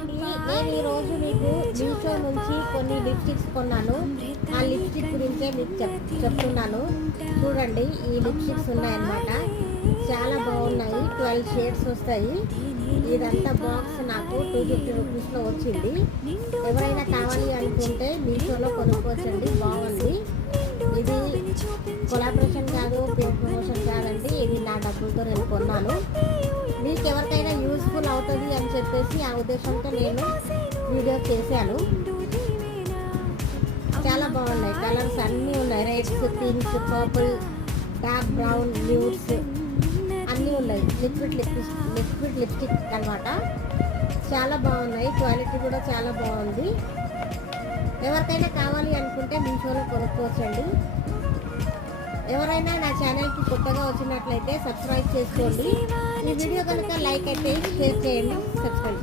అండి, నేను ఈరోజు మీకు మీషో నుంచి కొన్ని లిప్స్టిక్స్ కొన్నాను. ఆ లిప్స్టిక్ గురించే మీకు చెప్తున్నాను. చూడండి, ఈ లిప్స్టిక్స్ ఉన్నాయన్నమాట. చాలా బాగున్నాయి. 12 షేడ్స్ వస్తాయి. ఇదంతా బాక్స్ నాకు 250 రూపీస్లో వచ్చింది. ఎవరైనా కావాలి అనుకుంటే మీషోలో కొనుక్కోవచ్చండి. బాగుంది. ఇది కొలాబరేషన్ కాదు, పేడ్ ప్రమోషన్ కాదండి. ఇది నా డబ్బులతో నేను కొన్నాను. మీకు ఎవరికైనా యూస్ఫుల్ అవుతుంది అని చెప్పేసి ఆ ఉద్దేశంతో నేను వీడియో చేశాను. చాలా బాగున్నాయి. కలర్స్ అన్నీ ఉన్నాయి. Reds, pink, purple, dark brown, nudes అన్నీ ఉన్నాయి. లిక్విడ్ లిప్స్టిక్ అన్నమాట. చాలా బాగున్నాయి. క్వాలిటీ కూడా చాలా బాగుంది. ఎవరికైనా కావాలి అనుకుంటే మీషోలో కొనుక్కోవచ్చండి. ఎవరైనా నా ఛానల్కి కొత్తగా వచ్చినట్లయితే సబ్స్క్రైబ్ చేసుకోండి. ఈ వీడియో కనుక లైక్ అయితే షేర్ చేయండి, సబ్స్క్రైబ్